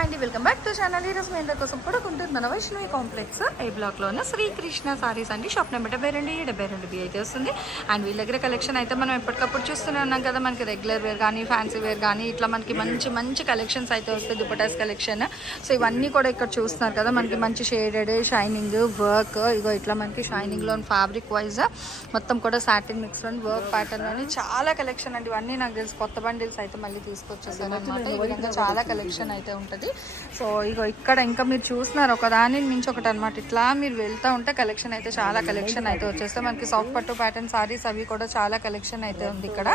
అండి welcome back to channel. ఈరోజు మీ అందరి కోసం కూడా ఉంటుంది మన వైష్ణవి కాంప్లెక్స్ ఏ బ్లాక్లో ఉన్న శ్రీకృష్ణ సారీస్ అండి. షాప్ నెంబర్ డెబ్బై రెండు డెబ్బై రెండు బి అయితే వస్తుంది. అండ్ వీళ్ళ దగ్గర కలెక్షన్ అయితే మనం ఎప్పటికప్పుడు చూస్తూనే ఉన్నాం కదా మనకి రెగ్యులర్ వేర్ కానీ ఫ్యాన్సీ వేర్ కానీ ఇట్లా మనకి మంచి మంచి కలెక్షన్స్ అయితే వస్తాయి. దుపటాస్ కలెక్షన్ సో ఇవన్నీ కూడా ఇక్కడ చూస్తున్నారు కదా మనకి మంచి షేడెడ్ షైనింగ్ వర్క్ ఇగో ఇట్లా మనకి షైనింగ్లో ఫ్యాబ్రిక్ వైజ్ మొత్తం కూడా సాటిన్ మిక్స్లో వర్క్ ప్యాటర్న్లోని చాలా కలెక్షన్ అండి. ఇవన్నీ నాకు తెలిసి కొత్త బండిల్స్ అయితే మళ్ళీ తీసుకొచ్చేసారు అనమాట ఈ విధంగా చాలా కలెక్షన్ అయితే ఉంటుంది. సో ఇగో ఇక్కడ ఇంకా మీరు చూస్తున్నారు ఒక దాని మించి ఒకటి అనమాట ఇట్లా మీరు వెళ్తూ ఉంటే కలెక్షన్ అయితే చాలా కలెక్షన్ అయితే వచ్చేస్తే మనకి సాఫ్ట్ పట్టు ప్యాటర్న్ సారీస్ అవి కూడా చాలా కలెక్షన్ అయితే ఉంది ఇక్కడ.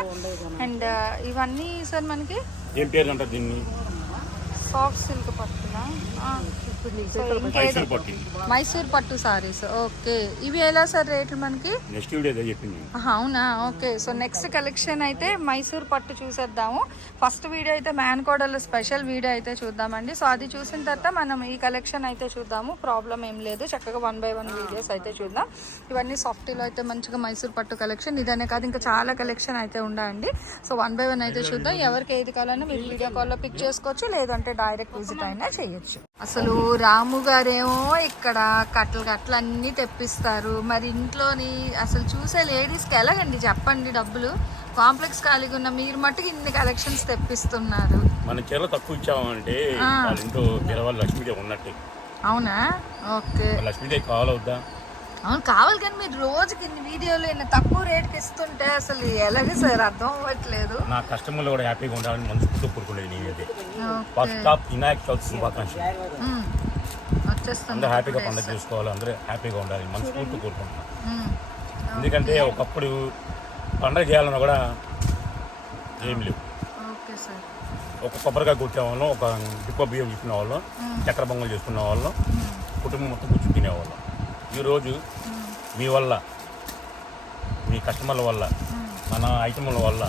అండ్ ఇవన్నీ సార్ మనకి ఏం పేరు అంటారు దీన్ని? Soft silk పట్టునా? మైసూర్ పట్టి మైసూర్ పట్టు సారీస్. ఓకే. ఇవి ఎలా సార్ రేట్లు మనకి? నెక్స్ట్ వీడియో ఏదో చెప్పింది. ఆహా, అవునా? ఓకే. సో నెక్స్ట్ కలెక్షన్ అయితే మైసూర్ పట్టు చూసేద్దాము. ఫస్ట్ వీడియో అయితే మ్యాన్ కోడల్ స్పెషల్ వీడియో అయితే చూద్దామండి. సో అది చూసిన తర్వాత మనం ఈ కలెక్షన్ అయితే చూద్దాము. ప్రాబ్లం ఏం లేదు. చక్కగా వన్ బై వన్ వీడియోస్ అయితే చూద్దాం. ఇవన్నీ సాఫ్టీలో అయితే మంచిగా మైసూర్ పట్టు కలెక్షన్. ఇదనే కాదు ఇంకా చాలా కలెక్షన్ అయితే ఉండండి సో వన్ బై వన్ అయితే చూద్దాం. ఎవరికి ఏది కావాలన్నా మీరు వీడియో కాల్లో పిక్ చేసుకోవచ్చు. లేదంటే డైరెక్ట్ విజిట్ అయినా చేయొచ్చు. అసలు రాము గారేమో ఇక్కడ కట్టలు కట్టలు అన్నీ తెప్పిస్తారు. మరి ఇంట్లోని అసలు చూసే లేడీస్కి ఎలాగండి చెప్పండి డబ్బులు? కాంప్లెక్స్ ఖాళీగా ఉన్న మీరు మట్టుకు ఇన్ని కలెక్షన్స్ తెప్పిస్తున్నారు. మన చీరలు తక్కువ ఇచ్చామంటే. వాళ్ళ ఇంట్లో లక్ష్మీదేవి ఉన్నట్టే. అవునా? ఓకే. లక్ష్మీదేవి కావాలవుద్దా అవును కావాలి కానీ మీరు రోజుకి ఇన్ని వీడియోలు ఇన్ని తక్కువ రేట్కి ఇస్తుంటే అసలు ఎలాగే సార్ అర్థం అవ్వట్లేదు. నా కస్టమర్లు కూడా హ్యాపీగా ఉండాలని మనసుకుంటూ కోరుకునేది నేనైతే okay. First stop Vinayaka Chavithi శుభాకాంక్షలు. అందరూ హ్యాపీగా పండుగ చేసుకోవాలి అందరూ హ్యాపీగా ఉండాలి మనస్ఫూర్తి కోరుకుంటున్నాను. ఉమ్. ఎందుకంటే ఒకప్పుడు పండగ చేయాలన్నా కూడా ఏం లేవు. ఒక కొబ్బరికాయ కొట్టే వాళ్ళం ఒక డిప్ప బియ్యం తీసుకునే వాళ్ళం చక్కెర పొంగల్ చేసుకునే వాళ్ళం కుటుంబం మొత్తం కూర్చొని తినేవాళ్ళం. ఈరోజు మీ వల్ల మీ కస్టమర్ల వల్ల మన ఐటమ్ల వల్ల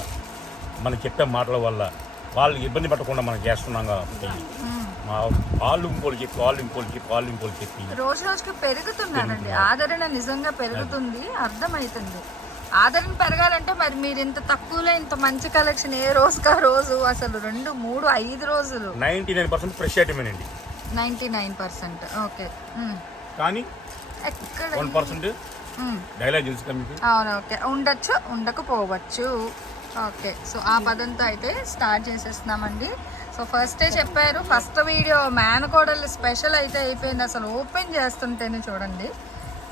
మనం చెప్పే మాటల వల్ల వాళ్ళు ఇబ్బంది పడకుండా మనం చేస్తున్నాం కాబట్టి మా వాళ్ళు ఇంకోళ్ళు చెప్పి వాళ్ళు ఇంకోళ్ళు చెప్పి వాళ్ళు ఇంకోళ్ళు చెప్పి రోజు రోజుకి పెరుగుతున్నారండి. ఆదరణ నిజంగా పెరుగుతుంది అర్థమవుతుంది. ఆదరణ పెరగాలంటే మరి మీరు ఇంత తక్కువలో ఇంత మంచి కలెక్షన్ ఏ రోజుకా రోజు? అసలు రెండు మూడు ఐదు రోజులు. నైంటీ నైన్ పర్సెంట్ ఫ్రెష్ ఐటమేనండి నైంటీ నైన్ పర్సెంట్. ఓకే. కానీ ఎక్కడ వన్ పర్సెంట్. డైలాగ్ తెలుసు అవును ఓకే. ఉండొచ్చు ఉండకపోవచ్చు. ఓకే. సో ఆ పదంతో అయితే స్టార్ట్ చేసేస్తున్నామండి. సో ఫస్టే చెప్పారు ఫస్ట్ వీడియో మేనకోడలు స్పెషల్ అయితే అయిపోయింది. అసలు ఓపెన్ చేస్తుంటేనే చూడండి.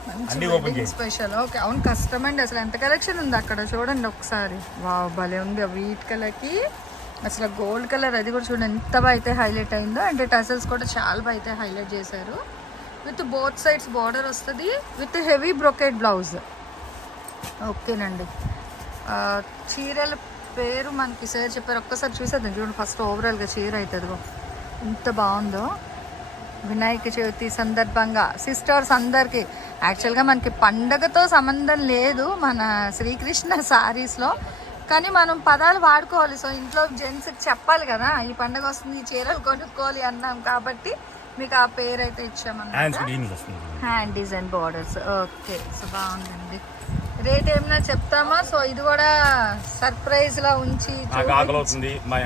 మంచి. Special okay. అవును కష్టం అండి. అసలు ఎంత కలెక్షన్ ఉంది అక్కడ? చూడండి ఒకసారి. వావ్ భలే ఉంది. ఆ వీట్ కలర్కి అసలు గోల్డ్ కలర్ అది కూడా చూడండి. ఎంత బాగా అయితే హైలైట్ అయిందో. అంటే టసల్స్ కూడా చాలా బాగా అయితే హైలైట్ చేశారు. విత్ బోత్ సైడ్స్ బార్డర్ వస్తుంది విత్ హెవీ బ్రొకెట్ బ్లౌజ్. ఓకేనండి. చీరల పేరు మనకి సార్ చెప్పారు ఒక్కసారి చూసేద్దాం చూడండి ఫస్ట్ ఓవరాల్గా చీర అవుతుంది ఎంత బాగుందో. వినాయక చవితి సందర్భంగా సిస్టర్స్ అందరికీ. యాక్చువల్గా మనకి పండగతో సంబంధం లేదు మన శ్రీకృష్ణ సారీస్లో కానీ మనం పదాలు వాడుకోవాలి. సో ఇంట్లో జెంట్స్కి చెప్పాలి కదా ఈ పండగ వస్తుంది ఈ చీరలు కొనుక్కోవాలి అన్నాం కాబట్టి మీకు ఆ పేరు అయితే ఇచ్చామన్నమాట వస్తుంది hand design borders okay so బాగుందండి. రేట్ ఏమైనా చెప్తామా? సో ఇది కూడా సర్ప్రైజ్ లా ఉంచి అవుతుంది మా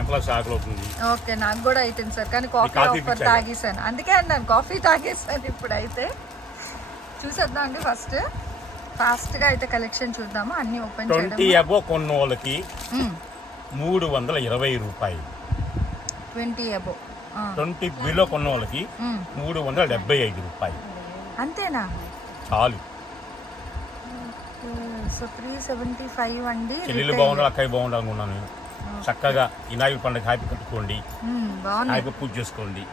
అవుతుంది ఓకే నాకు కూడా అయిపోయింది సార్. కానీ కాఫీ ఆఫర్. తాగేసాను అందుకే అన్నాను కాఫీ తాగేసాను ఇప్పుడైతే. చూసేద్దాం అండి ఫస్ట్ ఫాస్ట్గా అయితే కలెక్షన్ చూద్దాము. అన్ని ఓపెన్ ట్వంటీ చేయడం అబో కొన్న వాళ్ళకి మూడు వందల ఇరవై రూపాయలు. ట్వంటీ అబో ట్వంటీ బిలో కొన్న వాళ్ళకి మూడు వందల డెబ్బై ఐదు రూపాయలు. అంతేనా? చాలు. సో త్రీ సెవెంటీ ఫైవ్ అండి చెల్లెలు బాగుండాలి అక్కయ్య బాగుండాలి అనుకున్నాను నేను. చక్కగా వినాయక పండుగ హ్యాపీ కట్టుకోండి హ్యాపీ పూజ చేసుకోండి.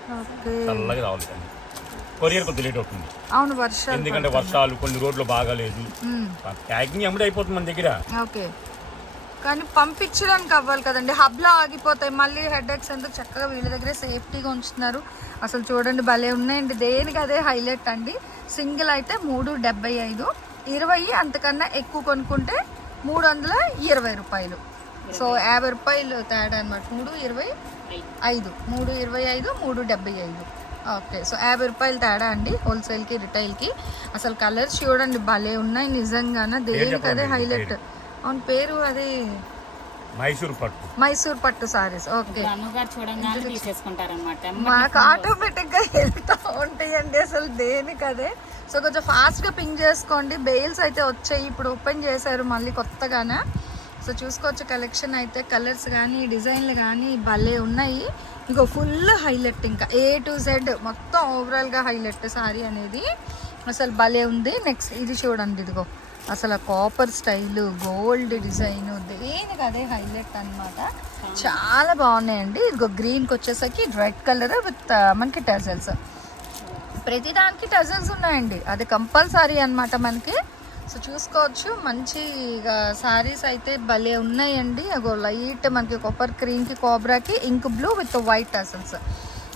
చల్లగా రావాలి కానీ. కొరియర్ కొద్ది లేట్ అవుతుంది. అవును వర్షాలు ఎందుకంటే వర్షాలు కొన్ని రోడ్లు బాగాలేదు. ప్యాకింగ్ ఎమ్మడి అయిపోతుంది మన దగ్గర. ఓకే. కానీ పంపించడానికి అవ్వాలి కదండి. హబ్లో ఆగిపోతాయి. మళ్ళీ హెడ్ ఎక్స్ ఎందుకు చక్కగా వీళ్ళ దగ్గరే సేఫ్టీగా ఉంచుతున్నారు? అసలు చూడండి భలే ఉన్నాయండి. దేనికి అదే హైలైట్ అండి? సింగిల్ అయితే మూడు డెబ్బై ఐదు. ఇరవై అంతకన్నా ఎక్కువ కొనుక్కుంటే మూడు వందల ఇరవై రూపాయలు. సో యాభై రూపాయలు తేడా అనమాట మూడు ఇరవై ఐదు. మూడు ఇరవై ఐదు మూడు డెబ్బై ఐదు. ఓకే. సో యాభై రూపాయలు తేడా అండి హోల్సేల్కి రిటైల్కి. అసలు కలర్స్ చూడండి భలే ఉన్నాయి నిజంగానే? దేనికి అదే హైలైట్? అవును పేరు అదే మైసూర్ పట్టు. మైసూర్ పట్టు సారీస్ ఓకే. అమ్మగారు చూడంగానే తీసేసుకుంటారనమాట మాకు ఆటోమేటిక్గా వెళ్తూ ఉంటాయండి అసలు దేనికి అదే. సో కొంచెం ఫాస్ట్గా పింక్ చేసుకోండి. బెయిల్స్ అయితే వచ్చాయి ఇప్పుడు ఓపెన్ చేశారు మళ్ళీ కొత్తగానే. సో చూసుకోవచ్చు కలెక్షన్ అయితే కలర్స్ కానీ డిజైన్లు కానీ భలే ఉన్నాయి. ఇంకో ఫుల్ హైలైట్ ఇంకా. ఏ టు జెడ్ మొత్తం ఓవరాల్గా హైలైట్ సారీ అనేది. అసలు భలే ఉంది. నెక్స్ట్ ఇది చూడండి ఇదిగో. అసలు కాపర్ స్టైల్ గోల్డ్ డిజైన్ దేనికి అదే హైలైట్ అన్నమాట. చాలా బాగున్నాయండి. ఇదిగో గ్రీన్కి వచ్చేసరికి రెడ్ కలర్ విత్ మనకి టజల్స్ ప్రతి దానికి టజల్స్ ఉన్నాయండి. అది కంపల్సరీ అన్నమాట మనకి. సో చూసుకోవచ్చు. మంచి సారీస్ అయితే భలే ఉన్నాయండి. అగో లైట్ మనకి కొబ్బరి క్రీమ్కి కోబ్రాకి ink blue with white tassels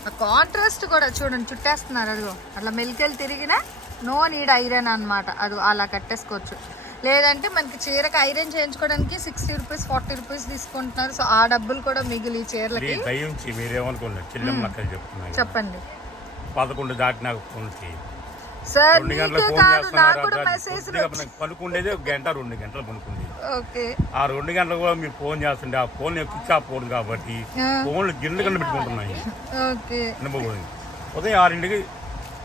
ఆ కాంట్రాస్ట్ కూడా చూడండి చుట్టేస్తున్నారు. అదిగో అట్లా మెలికలు తిరిగినా నో నీడ్ ఐరన్ అన్నమాట. అది అలా కట్టేసుకోవచ్చు. లేదంటే మనకి చీరకి ఐరన్ చేయించుకోవడానికి సిక్స్టీ రూపీస్ ఫార్టీ రూపీస్ తీసుకుంటున్నారు. సో ఆ డబ్బులు కూడా మిగిలి చీరలకి. చెప్తున్నాయి చెప్పండి. పదకొండు చేయి. సార్ పనుకుండేది గంట రెండు గంటలు పనుకుండేది ఓకే. ఆ రెండు కూడా మీరు ఫోన్ ఆ ఫోన్ స్విచ్ ఆఫ్ పోదు కాబట్టి. ఫోన్లు గిన్నెలు పెట్టుకుంటున్నాయి. ఉదయం ఆరింటికి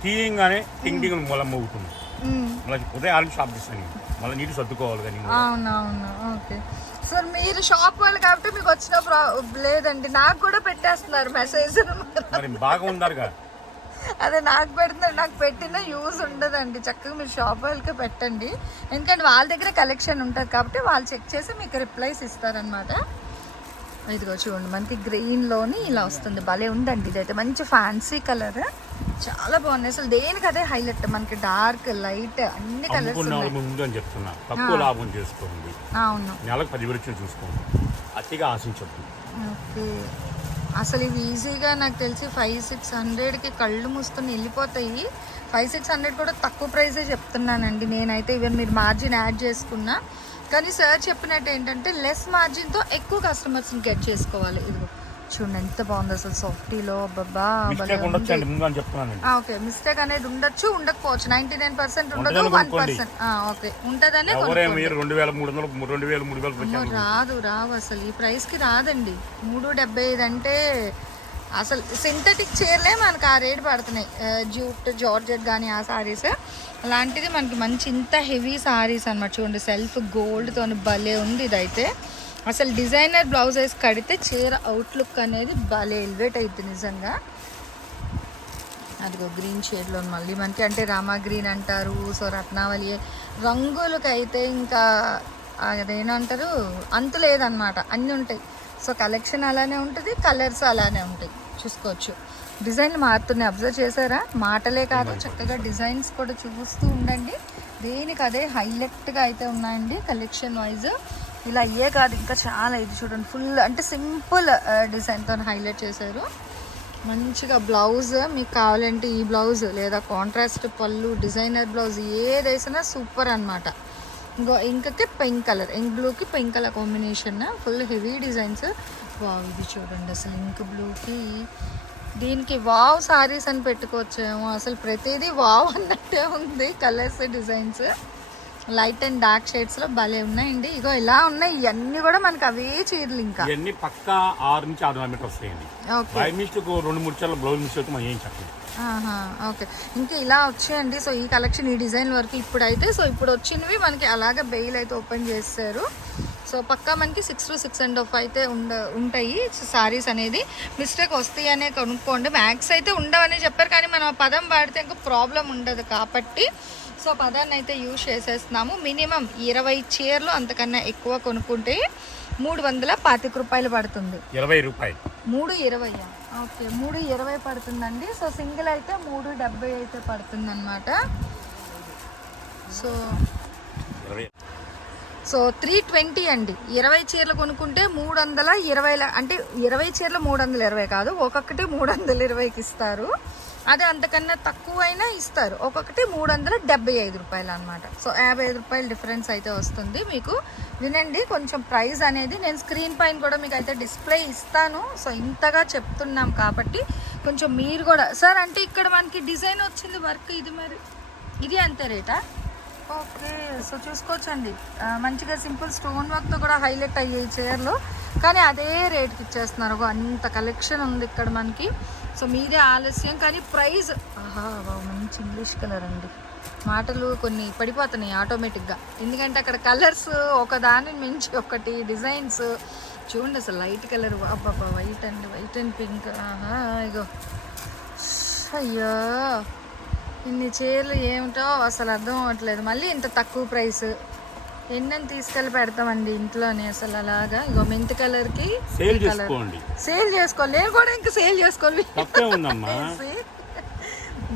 తీయంగానే టింగ్ టింగ్ మూలం మోగుతుంది. మళ్ళీ ఉదయం ఆరింటి షాప్ తీస్తాను మళ్ళీ నీటి సర్దుకోవాలి కానీ అవునవును. ఓకే. సార్ మీరు షాప్ వాళ్ళు కాబట్టి మీకు వచ్చిన లేదండి. నాకు కూడా పెట్టేస్తున్నారు మెసేజ్. మరి బాగా ఉందారుగా అదే నాకు పెడుతున్నారు నాకు పెట్టిన యూజ్ ఉండదండి. చక్కగా మీరు షాప్ వాళ్ళకే పెట్టండి. ఎందుకంటే వాళ్ళ దగ్గర కలెక్షన్ ఉంటుంది కాబట్టి వాళ్ళు చెక్ చేసి మీకు రిప్లైస్ ఇస్తారనమాట ఇదిగో చూడండి మనకి గ్రీన్లోని ఇలా వస్తుంది. భలే ఉందండి ఇదైతే. మంచి ఫ్యాన్సీ కలర్ చాలా బాగుంది అసలు దేనికి అదే హైలైట్ మనకి డార్క్ లైట్ అన్ని కలర్స్ ముందు అని చెప్తున్నా. తక్కువ లాభం చేసుకోండి. అవును. నెలకు పది విరుచులు చూసుకోండి. అతిగా ఆశించద్దు. ఓకే. అసలు ఇవి ఈజీగా నాకు తెలిసి ఫైవ్ సిక్స్ హండ్రెడ్కి కళ్ళు మూసుకొని వెళ్ళిపోతాయి. ఫైవ్ సిక్స్ హండ్రెడ్ కూడా తక్కువ ప్రైజే చెప్తున్నానండి నేనైతే. ఈవెన్ మీరు మార్జిన్ యాడ్ చేసుకున్నా. కానీ సార్ చెప్పినట్టు ఏంటంటే లెస్ మార్జిన్తో ఎక్కువ కస్టమర్స్ని గెట్ చేసుకోవాలి. ఇదిగో చూడండి ఎంత బాగుంది అసలు సాఫ్టీలో బాబా ఓకే మిస్టేక్ అనేది ఉండొచ్చు ఉండకపోవచ్చు. నైంటీ నైన్ పర్సెంట్ ఉండదు వన్. పర్సెంట్ ఓకే ఉంటుందనే రాదు రావు అసలు. ఈ ప్రైస్కి రాదండి. మూడు డెబ్బై ఐదు అంటే అసలు సింథటిక్ చీరలే మనకు ఆ రేట్ పడుతున్నాయి. జూట్ జార్జెట్ కానీ ఆ సారీస్ అలాంటిది మనకి మంచి ఇంత హెవీ సారీస్ అనమాట చూడండి సెల్ఫ్ గోల్డ్తో భలే ఉంది ఇదైతే. అసలు డిజైనర్ బ్లౌజెస్ కడితే చీర అవుట్లుక్ అనేది భలే ఎలివేట్ అవుతుంది నిజంగా. అదిగో గ్రీన్ షేడ్లో మళ్ళీ మనకి అంటే రామా గ్రీన్ అంటారు సో రత్నావళి రంగులకి అయితే ఇంకా అదేనంటారు అంతు లేదనమాట. అన్నీ ఉంటాయి. సో కలెక్షన్ అలానే ఉంటుంది కలర్స్ అలానే ఉంటాయి. చూసుకోవచ్చు. డిజైన్లు మారుతున్నాయి. అబ్జర్వ్ చేశారా? మాటలే కాదు చక్కగా డిజైన్స్ కూడా చూస్తూ ఉండండి. దేనికి అదే హైలైట్గా అయితే ఉన్నాయండి కలెక్షన్ వైజ్ ఇలా అయ్యే కాదు ఇంకా చాలా ఇది చూడండి. ఫుల్ అంటే సింపుల్ డిజైన్తో హైలైట్ చేశారు. మంచిగా బ్లౌజ్ మీకు కావాలంటే ఈ బ్లౌజ్ లేదా కాంట్రాస్ట్ పళ్ళు డిజైనర్ బ్లౌజ్ ఏది సూపర్ అనమాట ఇంకో ఇంకకి పింక్ కలర్ ఇంక్ బ్లూకి pink colour combination full heavy designs wow ఇది చూడండి అసలు ఇంక్ బ్లూకి దీనికి వావ్ సారీస్ అని పెట్టుకోవచ్చేమో. అసలు ప్రతిదీ వావ్ అన్నట్టే ఉంది colours designs light and dark షేడ్స్లో భలే ఉన్నాయండి. ఇగో ఇలా ఉన్నాయి. ఇవన్నీ కూడా మనకి అవే చీరలు ఇంకా. ఇవన్నీ పక్కా ఆరు నుంచి ఆరు మీటర్ వస్తాయండి. ఓకే. బై మిస్టేక్ రెండు మూడు బ్లౌజ్ మిస్టేక్ మనం ఏం ఆహా, ఓకే. ఇంకా ఇలా వచ్చాయండి. సో ఈ కలెక్షన్ ఈ డిజైన్ వరకు ఇప్పుడు అయితే సో ఇప్పుడు వచ్చినవి మనకి అలాగే బెయిల్ అయితే ఓపెన్ చేస్తారు సో పక్కా మనకి six to six and half అయితే ఉండ ఉంటాయి. సారీస్ అనేది మిస్టేక్ వస్తాయి అనే కొనుక్కోండి. మ్యాక్స్ అయితే ఉండవని చెప్పారు. కానీ మనం ఆ పదం వాడితే ఇంకా ప్రాబ్లం ఉండదు. కాబట్టి సో పదాన్ని అయితే యూజ్ చేసేస్తున్నాము. మినిమం ఇరవై చీరలు అంతకన్నా ఎక్కువ కొనుక్కుంటే మూడు వందల పాతిక రూపాయలు పడుతుంది. ఇరవై రూపాయలు. మూడు ఇరవై ఓకే మూడు ఇరవై పడుతుందండి. సో సింగిల్ అయితే మూడు డెబ్బై అయితే పడుతుంది అనమాట సో సో త్రీ ట్వంటీ అండి. ఇరవై చీరలు కొనుక్కుంటే మూడు వందల ఇరవై అంటే ఇరవై చీరలు మూడు వందల ఇరవై కాదు ఒక్కొక్కటి మూడు వందల ఇరవైకి ఇస్తారు. అదే అంతకన్నా తక్కువ అయినా ఇస్తారు. ఒక్కొక్కటి మూడు వందల డెబ్బై ఐదు రూపాయలు అనమాట సో యాభై ఐదు రూపాయలు డిఫరెన్స్ అయితే వస్తుంది మీకు. వినండి కొంచెం ప్రైస్ అనేది నేను స్క్రీన్ పైన కూడా మీకు అయితే డిస్ప్లే ఇస్తాను. సో ఇంతగా చెప్తున్నాం కాబట్టి కొంచెం మీరు కూడా సార్ అంటే ఇక్కడ మనకి డిజైన్ వచ్చింది వర్క్ ఇది మరి ఇది అంతే రేటా? ఓకే సో చూసుకోవచ్చండి. మంచిగా సింపుల్ స్టోన్ వర్క్తో కూడా హైలైట్ అయ్యాయి చీరలు. కానీ అదే రేట్కి ఇచ్చేస్తున్నారు. ఒక అంత కలెక్షన్ ఉంది ఇక్కడ మనకి. సో మీదే ఆలస్యం కానీ ప్రైస్ ఆహా మంచి ఇంగ్లీష్ కలర్ అండి. మాటలు కొన్ని పడిపోతున్నాయి ఆటోమేటిక్గా. ఎందుకంటే అక్కడ కలర్స్ ఒకదాని మించి ఒకటి డిజైన్స్. చూడండి అసలు light colour. అబ్బాబా white and white and pink. ఆహా ఇగో. అయ్యో ఇన్ని చీరలు ఏమిటో అసలు అర్థం అవ్వట్లేదు. మళ్ళీ ఇంత తక్కువ ప్రైస్. ఎన్నని తీసుకెళ్ళి పెడతామండి ఇంట్లోనే అసలు అలాగా? ఇగో మెంత్ కలర్కి సేల్ చేసుకోండి. సేల్ చేసుకోవాలి నేను కూడా ఇంకా సేల్ చేసుకోవాలి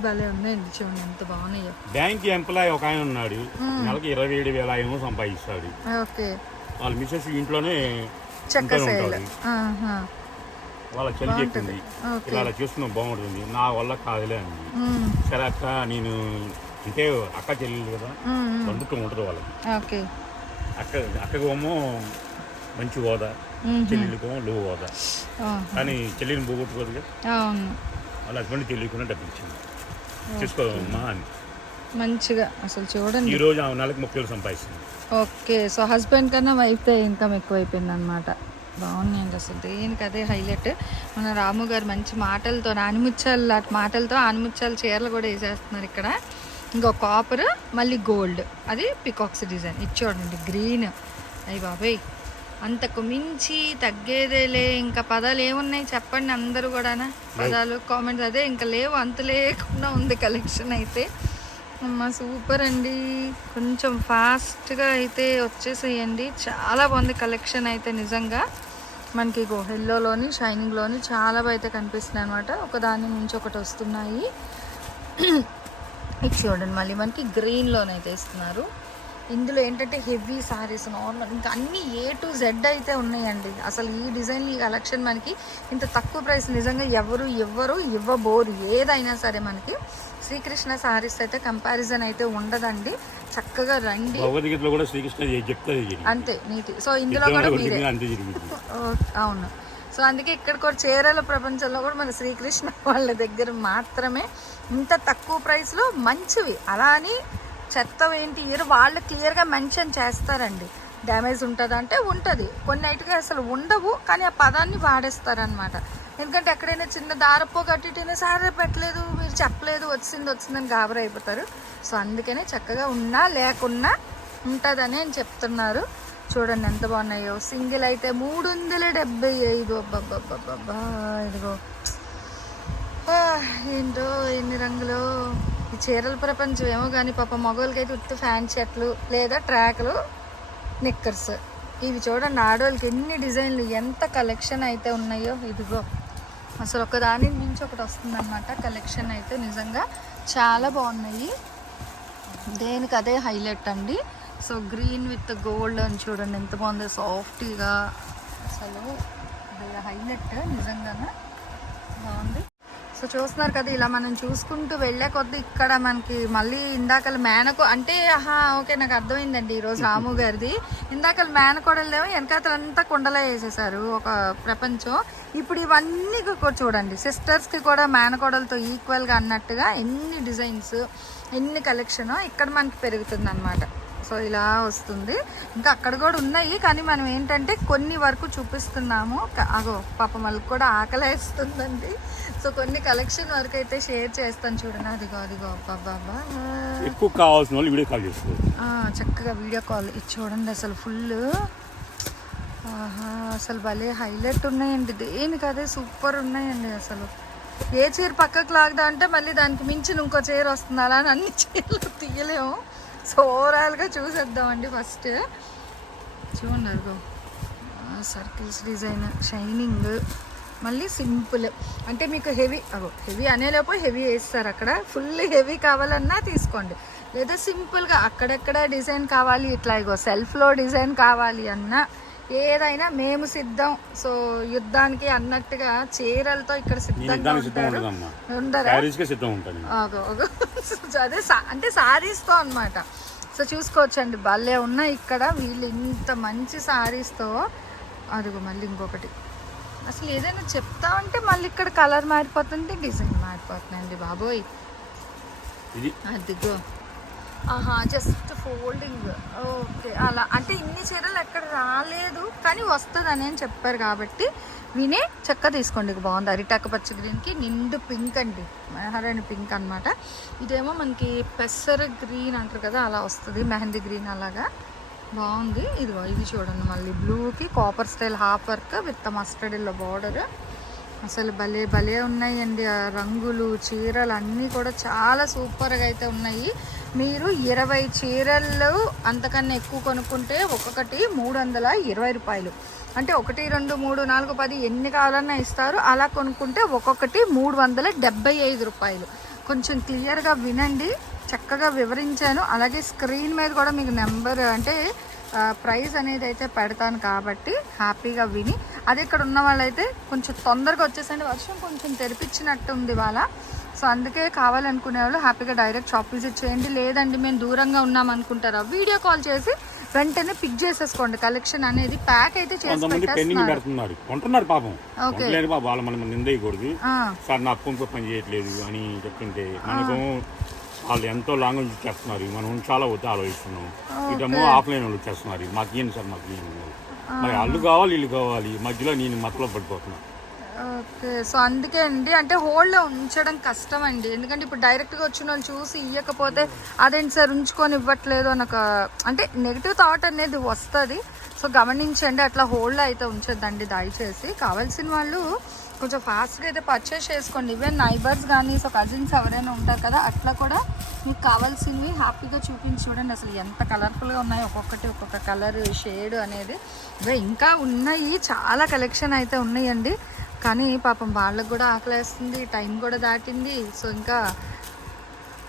భలే ఉన్నాయండి చూడండి ఎంత బాగున్నాయో. బ్యాంక్ ఎంప్లాయ్ ఒక ఆయన ఉన్నాడు. నెలకి ఇరవై ఏడు వేల ఏమో సంపాదిస్తాడు. ఓకే. వాళ్ళ మిస్సెస్ ఇంట్లోనే చెక్క సేల్. వాళ్ళ చెల్లి చెప్పింది. ఇలా చూస్తున్నాం బాగుంటుంది. నా వల్ల కాదులే మ్మ్. సరే అక్క నేను అంటే అక్క చెల్లెలు కదా. బంధుత్వం ఉంటుంది వాళ్ళకి. ఓకే. అక్క అక్కకేమో మంచి హోదా మ్మ్. చెల్లెలికేమో లో హోదా. కానీ చెల్లిని పోగొట్టుకోదుగా అవును. వాళ్ళ హస్బెండ్ తెలియకుండా డబ్బు ఇచ్చింది చూసుకోమ్మా అని. మంచిగా అసలు చూడండి. ఈ రోజు ఆమె నెలకు ముప్పై వేలు సంపాదిస్తుంది. ఓకే. సో హస్బెండ్ కన్నా వైఫ్ ఇన్కమ్ ఎక్కువైపోయింది అనమాట బాగున్నాయండి అసలు. దేనికి అదే హైలైట్ మన రాము గారు మంచి మాటలతో ఆనిముత్యాలు అటు మాటలతో ఆనిముత్యాల చీరలు కూడా వేసేస్తున్నారు ఇక్కడ. ఇంకో కాపర్ మళ్ళీ గోల్డ్ అది పికాక్స్ డిజైన్ ఇది చూడండి గ్రీన్ అయ్యి బాబాయ్. అంతకు మించి తగ్గేదేలే ఇంకా పదాలు ఏమున్నాయి చెప్పండి అందరూ కూడా పదాలు కామెంట్స్ అదే. ఇంకా లేవు అంత లేకుండా ఉంది కలెక్షన్ అయితే. అమ్మ సూపర్ అండి. కొంచెం ఫాస్ట్గా అయితే వచ్చేసేయండి. చాలా బాగుంది కలెక్షన్ అయితే నిజంగా. మనకి గో ఎల్లోలోని షైనింగ్లోని చాలా బాగా అయితే కనిపిస్తున్నాయి అనమాట ఒకదాని నుంచి ఒకటి వస్తున్నాయి. ఇది చూడండి మళ్ళీ మనకి గ్రీన్లోనైతే ఇస్తున్నారు. ఇందులో ఏంటంటే హెవీ సారీస్ నార్మల్ ఇంకా అన్ని ఏ టు జెడ్ అయితే ఉన్నాయండి. అసలు ఈ డిజైన్ ఈ కలెక్షన్ మనకి ఇంత తక్కువ ప్రైస్ నిజంగా ఎవరు ఎవ్వరు ఇవ్వబోరు ఏదైనా సరే మనకి. శ్రీకృష్ణ సారీస్ అయితే కంపారిజన్ అయితే ఉండదండి. చక్కగా రండి. భగవద్గీతలో కూడా శ్రీకృష్ణ. అంతే నీటి. సో ఇందులో కూడా మీరే. అవును. సో అందుకే ఇక్కడ కూడా చీరల ప్రపంచంలో కూడా మన శ్రీకృష్ణ వాళ్ళ దగ్గర మాత్రమే ఇంత తక్కువ ప్రైస్లో మంచివి. అలా అని చెత్త ఏంటి ఇయర్ వాళ్ళు క్లియర్గా మెన్షన్ చేస్తారండి. డ్యామేజ్ ఉంటుందంటే ఉంటుంది. కొన్ని అయితే అసలు ఉండవు కానీ ఆ పదాన్ని వాడేస్తారనమాట ఎందుకంటే ఎక్కడైనా చిన్న దారపో కట్టిటైనా సారే పెట్టలేదు మీరు చెప్పలేదు వచ్చింది వచ్చిందని గాబరా అయిపోతారు. సో అందుకనే చక్కగా ఉన్నా లేకున్నా ఉంటుందని అని చెప్తున్నారు. చూడండి ఎంత బాగున్నాయో. సింగిల్ అయితే మూడు వందల డెబ్బై ఐదు. అబ్బబ్బబ్బబ్బా ఇదిగో. ఏంటో ఎన్ని రంగులు? ఈ చీరల ప్రపంచం ఏమో కానీ పాప మగవాళ్ళకి అయితే ఉత్తి ఫ్యాన్ షర్ట్లు లేదా ట్రాక్లు నిక్కర్స్ ఇవి చూడండి ఆడవాళ్ళకి ఎన్ని డిజైన్లు ఎంత కలెక్షన్ అయితే ఉన్నాయో ఇదిగో. అసలు ఒకదాని నుంచి ఒకటి వస్తుందన్నమాట. కలెక్షన్ అయితే నిజంగా చాలా బాగున్నాయి. దేనికి అదే హైలైట్ అండి. సో గ్రీన్ విత్ గోల్డ్ అని చూడండి ఎంత బాగుంది సాఫ్టీగా అసలు హైలైట్ నిజంగానే. బాగుంది. సో చూస్తున్నారు కదా ఇలా మనం చూసుకుంటూ వెళ్ళే కొద్దీ ఇక్కడ మనకి మళ్ళీ ఇందాకల మేనకో అంటే ఆహా ఓకే నాకు అర్థమైందండి ఈరోజు రాము గారిది. ఇందాకల మేనకోడలేమో వెనకాతలంతా కుండలో వేసేసారు ఒక ప్రపంచం. ఇప్పుడు ఇవన్నీ కూడా చూడండి సిస్టర్స్కి కూడా మేనకోడలతో ఈక్వల్గా అన్నట్టుగా ఎన్ని డిజైన్స్ ఎన్ని కలెక్షన్ ఇక్కడ మనకి పెరుగుతుంది అనమాట సో ఇలా వస్తుంది. ఇంకా అక్కడ కూడా ఉన్నాయి కానీ మనం ఏంటంటే కొన్ని వరకు చూపిస్తున్నాము. అగో పాప మళ్ళీ కూడా ఆకలేస్తుందండి. సో కొన్ని కలెక్షన్ వరకు అయితే షేర్ చేస్తాను చూడండి. అదిగో అదిగో బాబా ఎక్కువ కావాల్సిన వాళ్ళు వీడియో కాల్ చేసుకోవచ్చు. చక్కగా వీడియో కాల్ ఇది చూడండి అసలు ఫుల్. ఆహా అసలు భలే హైలైట్ ఉన్నాయండి. దేనికి అదే సూపర్ ఉన్నాయండి అసలు. ఏ చీర పక్కకు లాగదా అంటే మళ్ళీ దానికి మించిన ఇంకో చీర వస్తుంది. అలా అని అన్ని చీరలు తీయలేము. సో ఓవరాల్గా చూసేద్దామండి ఫస్ట్ చూడండి అదిగో. సర్కిల్స్ డిజైన్ షైనింగ్ మళ్ళీ సింపుల్ అంటే మీకు హెవీ అగో హెవీ అనేలోపు హెవీ వేస్తారు అక్కడ. ఫుల్ హెవీ కావాలన్నా తీసుకోండి. లేదా సింపుల్గా అక్కడెక్కడ డిజైన్ కావాలి ఇట్లా ఇగో సెల్ఫ్లో డిజైన్ కావాలి అన్నా ఏదైనా మేము సిద్ధం. సో యుద్ధానికి అన్నట్టుగా చీరలతో ఇక్కడ సిద్ధంగా ఉంటారు. అదే అంటే సారీస్తో అన్నమాట. సో చూసుకోవచ్చండి. భలే ఉన్నాయి ఇక్కడ. వీళ్ళు ఇంత మంచి సారీస్తో అదిగో మళ్ళీ ఇంకొకటి. అసలు ఏదైనా చెప్తామంటే మళ్ళీ ఇక్కడ కలర్ మారిపోతుంది డిజైన్ మారిపోతుందండి బాబోయ్. అదిగో. ఆహా జస్ట్ ఫోల్డింగ్ ఓకే అలా. అంటే ఇన్ని చీరలు ఎక్కడ రాలేదు కానీ వస్తుంది అని అని చెప్పారు కాబట్టి వినే చెక్క తీసుకోండి. బాగుంది. అరిటాక పచ్చ గ్రీన్కి నిండు పింక్ అండి. మెహరాని పింక్ అన్నమాట. ఇదేమో మనకి పెసర గ్రీన్ అంటారు కదా అలా వస్తుంది. మెహందీ గ్రీన్ అలాగా. బాగుంది. ఇది ఇది చూడండి మళ్ళీ. బ్లూకి copper style half work with mustard yellow border అసలు భలే భలే ఉన్నాయండి ఆ రంగులు చీరలు అన్నీ కూడా చాలా సూపర్గా అయితే ఉన్నాయి. మీరు ఇరవై చీరలు అంతకన్నా ఎక్కువ కొనుక్కుంటే ఒక్కొక్కటి మూడు వందల ఇరవై రూపాయలు. అంటే ఒకటి రెండు మూడు నాలుగు పది ఎన్ని కావాలన్నా ఇస్తారు. అలా కొనుక్కుంటే ఒక్కొక్కటి మూడు వందల డెబ్బై ఐదు రూపాయలు. కొంచెం క్లియర్గా వినండి చక్కగా వివరించాను. అలాగే స్క్రీన్ మీద కూడా మీకు నెంబర్ అంటే ప్రైస్ అనేది అయితే పెడతాను కాబట్టి హ్యాపీగా విని. అదే ఇక్కడ ఉన్న వాళ్ళైతే కొంచెం తొందరగా వచ్చేసండి. వర్షం కొంచెం తెరిపించినట్టు ఉంది వాళ్ళ సో అందుకే కావాలనుకునే వాళ్ళు హ్యాపీగా డైరెక్ట్ షాప్ విజిట్ చేయండి. లేదండి మేము దూరంగా ఉన్నాం అనుకుంటారా? వీడియో కాల్ చేసి వెంటనే పిక్ చేసేసుకోండి. కలెక్షన్ అనేది ప్యాక్ అయితే చేసి పెడుతున్నారు. కొంటున్నారు పాపం. ఓకే. కొంటలేరు పాపం. వాళ్ళ మనం నిందేయకూడదు. సార్ నా ఫోన్ పే పని చేయట్లేదు అని చెప్తుంటే మనకు వాళ్ళు ఎంతో లాంగ్ నుంచి చేస్తున్నారు మనం చాలా వద్ద ఆలోచిస్తున్నాం. ఇటేమో ఆఫ్లైన్ వాళ్ళు చేస్తున్నారు మాకు ఇయ్యండి సార్ మాకు మరి వాళ్ళు కావాలి వీళ్ళు కావాలి. మధ్యలో నేను మతలో పడిపోతున్నా. ఓకే సో అందుకే అండి. అంటే హోల్డ్లో ఉంచడం కష్టం అండి ఎందుకంటే ఇప్పుడు డైరెక్ట్గా వచ్చిన వాళ్ళు చూసి ఇవ్వకపోతే అదేంటి సార్ ఉంచుకొని ఇవ్వట్లేదు అని ఒక అంటే నెగిటివ్ థాట్ అనేది వస్తుంది. సో గమనించండి అట్లా హోల్డ్లో అయితే ఉంచొద్దండి దయచేసి. కావాల్సిన వాళ్ళు కొంచెం ఫాస్ట్గా అయితే పర్చేస్ చేసుకోండి. ఈవెన్ నైబర్స్ కానీ సో కజిన్స్ ఎవరైనా ఉంటారు కదా అట్లా కూడా మీకు కావాల్సినవి హ్యాపీగా చూపించి చూడండి. అసలు ఎంత కలర్ఫుల్గా ఉన్నాయి ఒక్కొక్కటి ఒక్కొక్క కలర్ షేడ్ అనేది. ఇవే ఇంకా ఉన్నాయి చాలా కలెక్షన్ అయితే ఉన్నాయండి. కానీ పాపం వాళ్ళకు కూడా ఆకలేస్తుంది టైం కూడా దాటింది. సో ఇంకా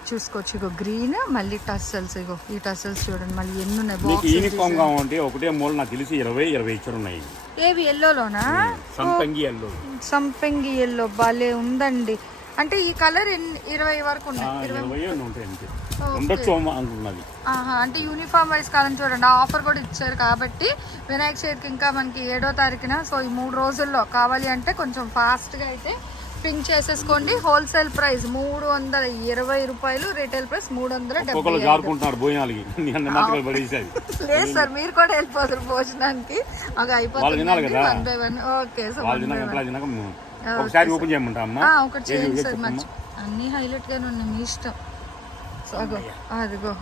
చూసుకోవచ్చు. ఇగో గ్రీన్ మళ్ళీ టస్సల్స్ ఇగో. ఈ టస్సల్స్ చూడండి మళ్ళీ ఎన్ని ఉన్నాయి బాక్స్ యూనిఫామ్ కావాలంటే ఒకటే మూల నాకు తెలిసి ఇరవై ఇరవై ఇచ్చారు ఉన్నాయి. ఏవి ఎల్లోలోనా సంపంగి ఎల్లో సంపెంగి ఎల్లో భలే ఉందండి. అంటే ఈ కలర్ ఇరవై వరకు ఉన్నాయి? ఇరవై ఉంటాయి అంతే. ఉండొచ్చు అనుకున్నది. అంటే యూనిఫామ్ వైజ్ కాదని చూడండి. ఆ ఆఫర్ కూడా ఇచ్చారు కాబట్టి వినాయక చవితికి ఇంకా మనకి ఏడో తారీఖున సో ఈ మూడు రోజుల్లో కావాలి అంటే కొంచెం ఫాస్ట్గా అయితే పింక్ చేసేసుకోండి. హోల్సేల్ ప్రైస్ మూడు వందల ఇరవై రూపాయలు రీటైల్ ప్రైస్ మూడు వందల లేదు సార్ మీరు కూడా వెళ్ళిపోతారు భోజనానికి. తినాలి అయిపోతుంది. One by one okay so ఒకసారి ఓపెన్ చేయమంటా అన్నీ హైలైట్ గానే ఉన్నాయి మీ ఇష్టం. సో అగో అదిగో.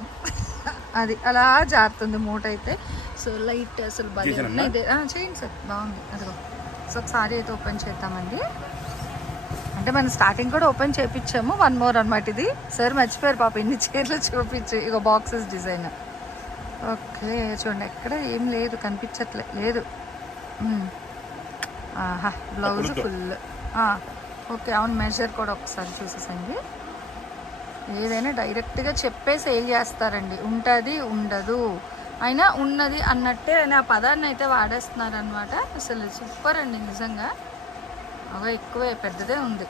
అది అలా జారుతుంది మూట అయితే సో లైట్ అసలు చేయండి సార్. బాగుంది. అదిగో. సో ఒకసారి అయితే ఓపెన్ చేద్దామండి. అంటే మనం స్టార్టింగ్ కూడా ఓపెన్ చేపించాము. వన్ మోర్ అనమాట ఇది. సార్ మర్చిపోయారు పాప ఇన్ని చీరలు చూపించి. ఇక బాక్సెస్ డిజైన్. ఓకే చూడండి. ఎక్కడ ఏం లేదు. కనిపించట్లే. లేదు. ఆహా బ్లౌజ్ ఫుల్. ఓకే. అవును మెజర్ కూడా ఒకసారి చూసేసండి. ఏదైనా డైరెక్ట్గా చెప్పే సేల్ చేస్తారండి. ఉంటుంది ఉండదు. అయినా ఉన్నది అన్నట్టే అని ఆ పదాన్ని అయితే వాడేస్తున్నారు అనమాట అసలు సూపర్ అండి నిజంగా. అగో ఎక్కువే పెద్దదే ఉంది.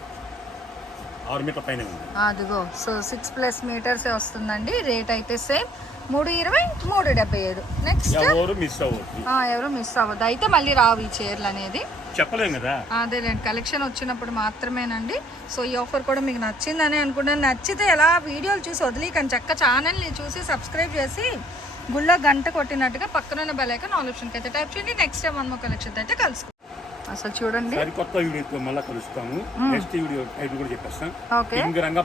అదిగో. సో సిక్స్ ప్లస్ మీటర్సే వస్తుందండి. రేట్ అయితే సేమ్. మూడు ఇరవై మూడు డెబ్బై ఐదు నెక్స్ట్ ఎవరు మిస్ అవ్వద్దు. ఎవరు మిస్ అవ్వద్దు. అయితే మళ్ళీ రావు ఈ చీరలు అనేది. చెప్పలేం కదా? అదేలేండి కలెక్షన్ వచ్చినప్పుడు మాత్రమేనండి. సో ఈ ఆఫర్ కూడా మీకు నచ్చిందని అనుకుంటాను నచ్చితే ఎలా వీడియోలు చూసి వదిలేకండి చక్క ఛానల్ని చూసి సబ్స్క్రైబ్ చేసి గుళ్ళో గంట కొట్టినట్టుగా పక్కన బెల్ ఐకాన్ ఆల్ ఆప్షన్కి అయితే టైప్ చేయండి. నెక్స్ట్ టైం మనము కలెక్షన్ అయితే కలుసుకో అసలు చూడండి. సరికొత్త వీడియోతో మళ్ళీ కలుస్తాము. నెక్స్ట్ వీడియో టైటిల్ కూడా చెప్పేస్తాం. ఓకే.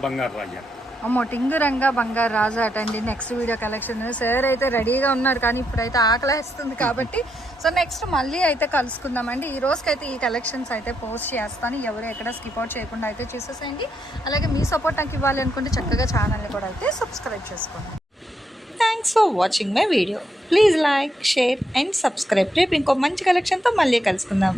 బంగారు రాజా. అమ్మో టింగురంగా బంగారు రాజు అటండి నెక్స్ట్ వీడియో కలెక్షన్ సార్ అయితే రెడీగా ఉన్నారు కానీ ఇప్పుడైతే ఆకలేస్తుంది కాబట్టి. సో నెక్స్ట్ మళ్ళీ అయితే కలుసుకుందామండి. ఈ రోజుకైతే ఈ కలెక్షన్స్ అయితే పోస్ట్ చేస్తాను. ఎవరు ఎక్కడ స్కిప్ అవుట్ చేయకుండా అయితే చూసేసేయండి. అలాగే మీ సపోర్ట్ నాకు ఇవ్వాలి అనుకుంటే చక్కగా ఛానల్ని కూడా అయితే సబ్స్క్రైబ్ చేసుకోండి. Thanks for watching my video please like share and subscribe రేపు ఇంకో మంచి కలెక్షన్తో మళ్ళీ కలుసుకుందాం.